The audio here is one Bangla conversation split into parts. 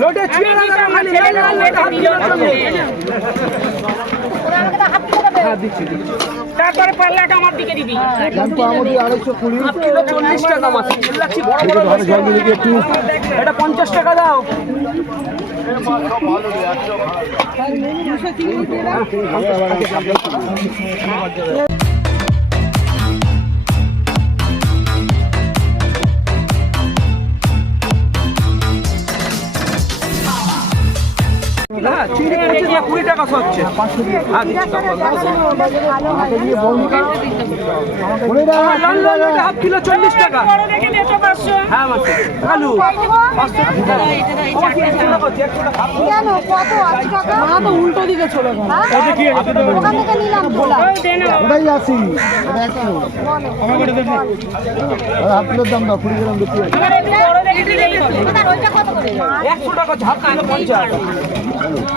লোটে চিড়ে লাগানো খালি দিচ্ছি তারপরে পাল্লাটা আমার দিকে দিবি চল্লিশ টাকা মাছ বড় বড় দশ এটা পঞ্চাশ টাকা দাও হ্যাঁ চিংড়ি পঁচিশ না কুড়ি টাকা সব হচ্ছে হ্যাঁ। হ্যাঁ, লোটে হাফ কিলো চল্লিশ টাকা। হ্যাঁ আলু। না তো উল্টো দিকে চলে ওটাই হাফ কিলোর দাম দাও কুড়ি গ্রাম একশো টাকা ঝাপ কিলো পঞ্চাশ।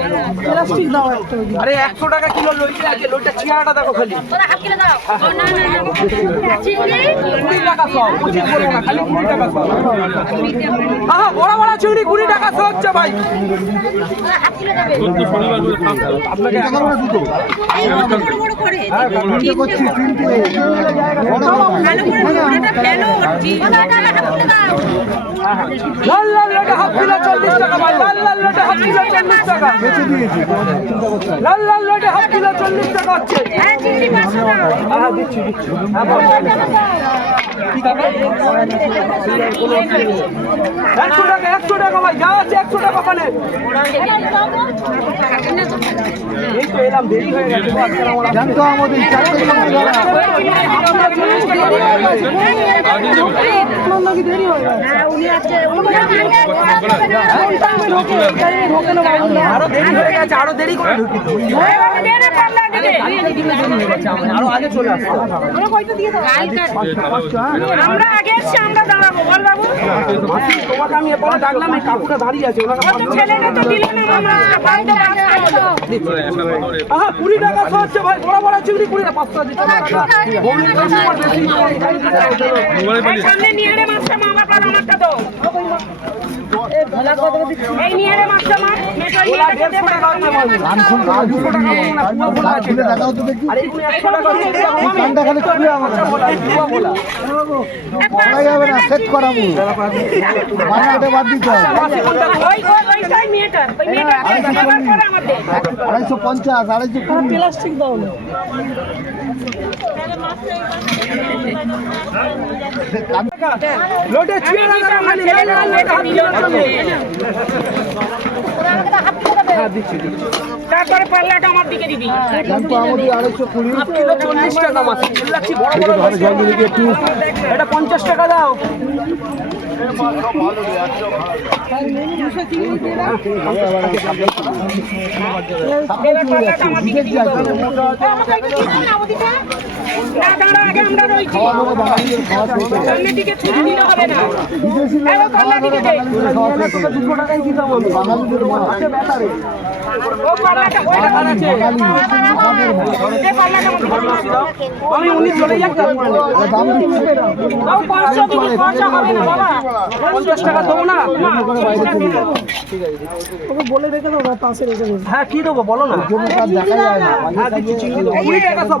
গেল কি নেবে আরে একশো টাকা কিলো লইতে আছে লইটা চিয়ারাটা দেখো খালি হাফ কিলো দাও না না না কুড়ি টাকা সব পঁচিশ বলব না খালি কুড়ি টাকা সব হ্যাঁ বড় বড় চিংড়ি কুড়ি টাকা সব হচ্ছে ভাই আপনাকে টাকা করে দুটো বড় বড় করে তিনটে করছি তিনটে বড় বড় ভালো করে ওটা ফেলো লাল লাল হাফ কিলো টাকা ভাই লাল লাল লোটে হাফ কিলো চল্লিশ টাকা। লাল লাল লোটে হাফ কিলো চল্লিশ টাকা হচ্ছে। হ্যাঁ হ্যাঁ দিচ্ছি। দিচ্ছি হ্যাঁ বলো। একশো টাকা একশো টাকা ভাই যা আছে একশো টাকা ওখানে। এই তো এলাম দেরি হয়ে গেছে বাস, এরা ওরা- জানতো আমাদের চারটে সময় ধরা আরও দেরি হয়ে গেছে আরও দেরি করে ঢুকি তো। আরও আগে চলে আসতো আমরা আগে এসছি আমরা দাঁড়াবো। বল বাবু। তোমাকে আমি এরপরে ডাকলাম এই কাকুটা দাঁড়িয়ে আছে ওনাকে কত ছেলেটা তো দিল না বাড়িতে বাড়িতে আহা কুড়ি টাকা তো হচ্ছে ভাই বড় বড় চিংড়ি কুড়ি টাকা বেশি এই সামনে নিয়ে রে মাছটা মামা পার আমারটা দাও এই নিয়ে রে মাছটা মার। বলা। যাবে না সেট করাবো। বাদ দিতে আড়াইশো পঞ্চাশ আড়াইশো কুড়ি। চিড়ে লাগানো তারপরে পাল্লাটা আমার দিকে দিবি। আড়াইশো কুড়ি চল্লিশ টাকা মাছ বড় বড় এটা পঞ্চাশ টাকা দাও। আমার না দাঁড়া আগে আমরা রয়েছি। সামনের দিকে ছুটি দিলে হবে না। দিকে দে। আমি ও আছে উনি চলে যাক দাম দিচ্ছে তাও পাঁচশো দিবি খরচা হবে না বাবা। পঞ্চাশ টাকা দেবো না? করে বাইরে চলে যায় হ্যাঁ কি দেবো বলো না? জন্য দেখা যায় না হ্যাঁ দিচ্ছি। চিংড়ি দেবো কুড়ি টাকা সব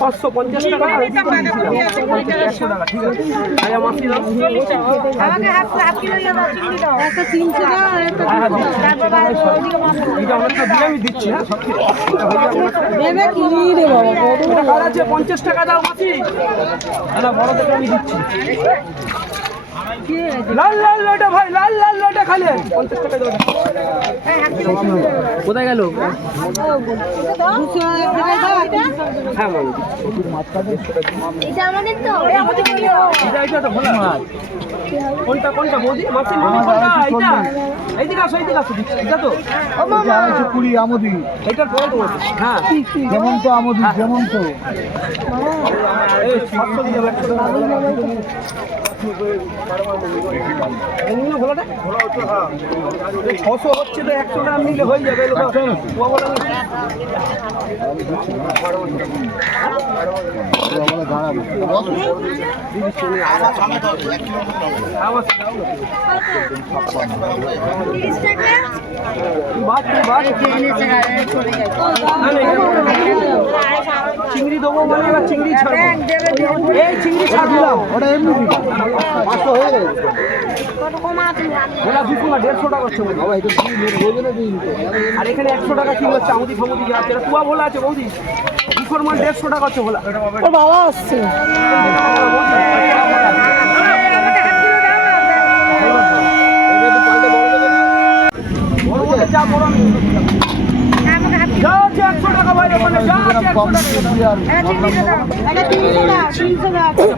পাঁচশো পঞ্চাশ টাকা আর এটা একশো টাকা ঠিক আছে আয়া মাসি দাও আমাকে হাফ হাফ কিলো দাও চিংড়ি দাও একটা তিনশো টাকা আর একটা হ্যাঁ হ্যাঁ দিচ্ছি। তারপর বাইরে মাছ এটা অনেকটা দিয়ে আমি দিচ্ছি হ্যাঁ সব কিছু। হয়ে কি রে কত কার আছে? পঞ্চাশ টাকা দাও মাসি। না বড় থেকে আমি দিচ্ছি। লাল লাল লটা ভাই লাল লাল লটা খালি। পঞ্চাশ টাকা দাও। কোথায় গেল। হ্যাঁ মামি এটা আমাদের তো। এটা এটা তো ভোলা মাছ। কোনটা কোনটা? মোদি মাসি মোদি কোনটা? এইটা? এইদিকে আসো এইদিকে আসো এটা তো। এটা আড়াইশো কুড়ি আমদি। এইটার পরে তোমার হ্যাঁ। যেমন তো আমদি যেমন তো। এই দিয়ে ছশো হচ্ছে তো একশো টাকা নিলে হয়ে যাবে তো ও দাঁড়াবো। চিংড়ি দেবো এবার চিংড়ি ছাড়বো এই চিংড়ি ছাড়লাম ওটা এমনি দিবি। পাঁচশো হয়ে গেছে কত কমা তুমি ওটা দুশো না দেড়শো টাকা হচ্ছে আর এখানে একশো টাকা হচ্ছে আমুদি ফামুদি যা আছে কুয়া ভোলা আছে বৌদি দুশোর মান দেড়শো টাকা হচ্ছে ভোলা ওর বাবা আসছে বড় বড় যা বড় আমি আমাকে হাফ যা আছে একশো টাকা ভাই ওখানে যা আছে একশো কম টাকা দিবি আর এটা চিংড়ি দাও একটা তিনশো টাকা তিনশো টাকা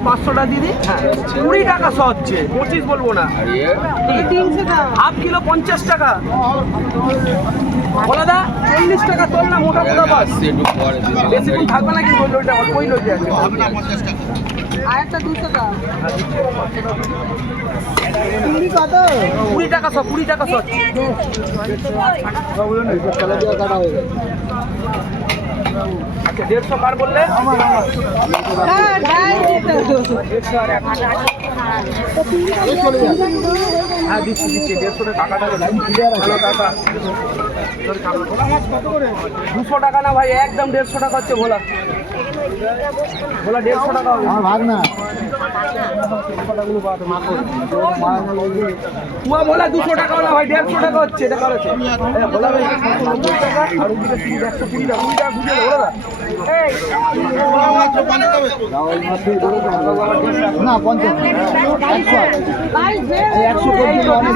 পাঁচশো টাকা দিদি? হ্যাঁ। কুড়ি টাকা শ হচ্ছে পঁচিশ বলব না। হাফ কিলো পঞ্চাশ টাকা। বলা দা চল্লিশ টাকা তোল না মোটা মোটা বাস বেশিক্ষণ থাকবে না কিন্তু ওই লইটা অল্পই লইতে আছে দুশো টাকা। কত কুড়ি টাকা কুড়ি টাকা আচ্ছা দেড়শো কার বললে? হ্যাঁ ঢাই দিতে দিচ্ছি দিচ্ছি দেড়শো টাকা টাকা। দুশো টাকা না ভাই একদম দেড়শো টাকা হচ্ছে ভোলা ভোলা দেড়শো টাকা হবে আমার ভাগ না কুয়া ভোলা দুশো টাকা না ভাই দেড়শো টাকা হচ্ছে এটা কার না পঞ্চাশ একশো পর্যন্ত অনেক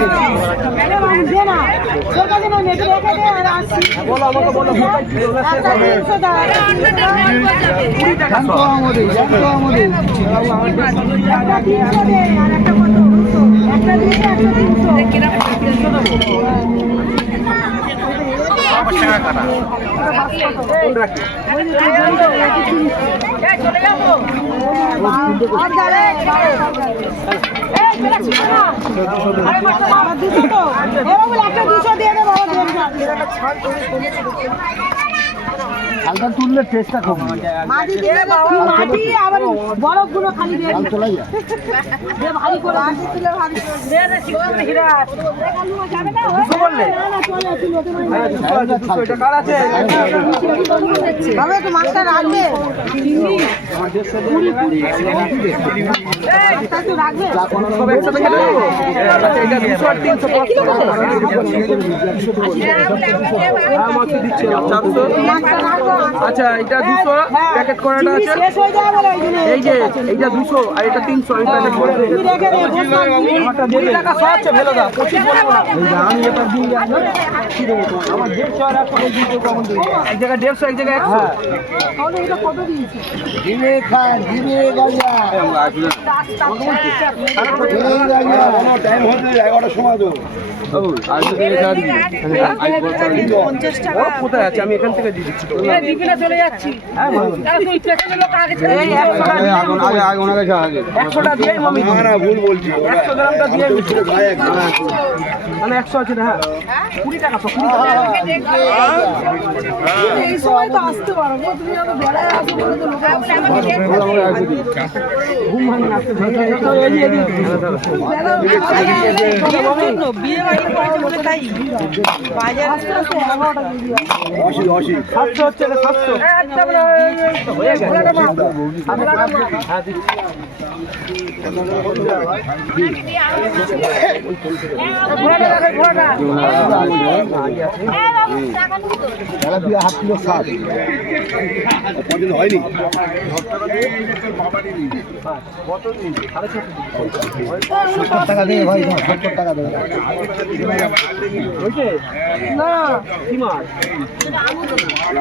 একটা টাকা একশো তিনশো। দে আর দুশো দিয়ে দে, তো বাবা হালকা তুললে টেস্টটা কম মাটি দিয়ে দে মাটি আবার বরফগুলো খালি দিয়ে হাল চলাই যা দে ভারী করে মাটি তুলে ভারী করে দে দে শিখতে হিরা যাবে না দুশো বললে? চলে হ্যাঁ? বাবা একটু মাছটা রাখবে? আচ্ছা। হ্যাঁ, চারশো। আচ্ছা এটা দুশো প্যাকেট করাটা আছে। হয়ে এই যে এইটা দুশো আর এটা তিনশো প্যাকেট করে কুড়ি টাকা ফেলে দাও পঁচিশ আমি এটা দিন কি দেবো। আমার দেড়শো আর একশো কেজি তো কমন দেবো। এক জায়গায় দেড়শো এক জায়গায় একশো? এটা কত দিয়েছি? জিমে খান জিমে গাড়িয়া টাইম হতে এগারোটার সময় তো পঞ্চাশ টাকা কোথায় আছে? আমি এখান থেকে দিয়ে দিচ্ছি। তো। বিকেলে চলে যাচ্ছি হ্যাঁ। একশোটা ভুল বলছি একশো গ্রামটা দিয়ে ভাই একশো আছে না হ্যাঁ কুড়ি টাকা তো কুড়ি টাকা এই সময় তো আসতে পারো তুমি যত আসো বলে তো লোকে আসে না। ঘুম ভাঙে আসতে ভাঙে তো এদিকে এদিকে আস্তে আস্তে এগারোটা বেজে যায়। অসি অসি সাতশো হচ্ছে এটা সাতশো হাত কিলো সাত হয়নি সত্তর টাকা দেবে ভাই সত্তর টাকা দেবে না, কি মাছ?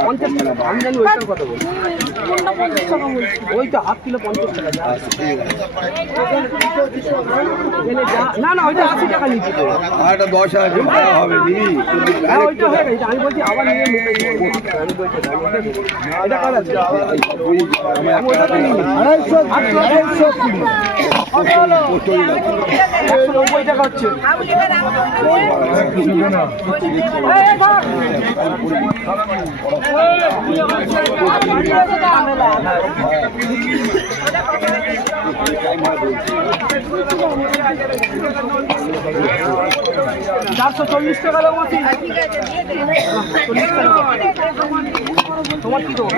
পঞ্চাশ টাকা আমি জানি, ওইটার কথা বলছি। কোনটা পঞ্চাশ টাকা বলছি? ওই তো হাফ কিলো পঞ্চাশ টাকা। যা। এনে যা- না না ওইটা আশি টাকা নিচ্ছি। একটা দশ হাজার হবে নিবি হ্যাঁ ওইটা হয়ে গেছে। আমি বলছি আবার নিয়ে এটা কার আছে? আড়াইশো আড়াইশো একশো নব্বই টাকা হচ্ছে। চারশো চল্লিশ টাকা তোমার কি দেবো